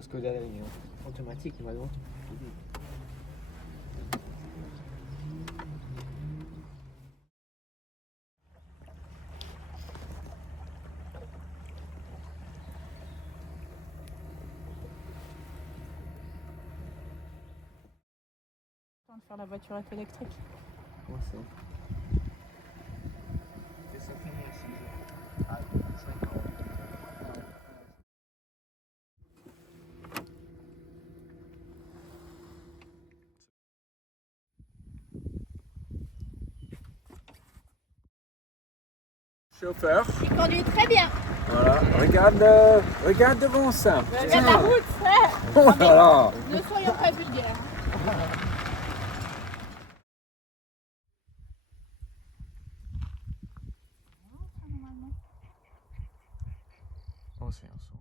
Skoda automatique, vraiment. De faire la voiturette électrique. Comment c'est? C'est ça fini à 6 heures. Ah, 5 ans. Chauffeur, Il conduit très bien. voilà, regarde devant ça. Regarde la route, frère. Oh là là. Ne soyons pas vulgaires. Oh, c'est un son.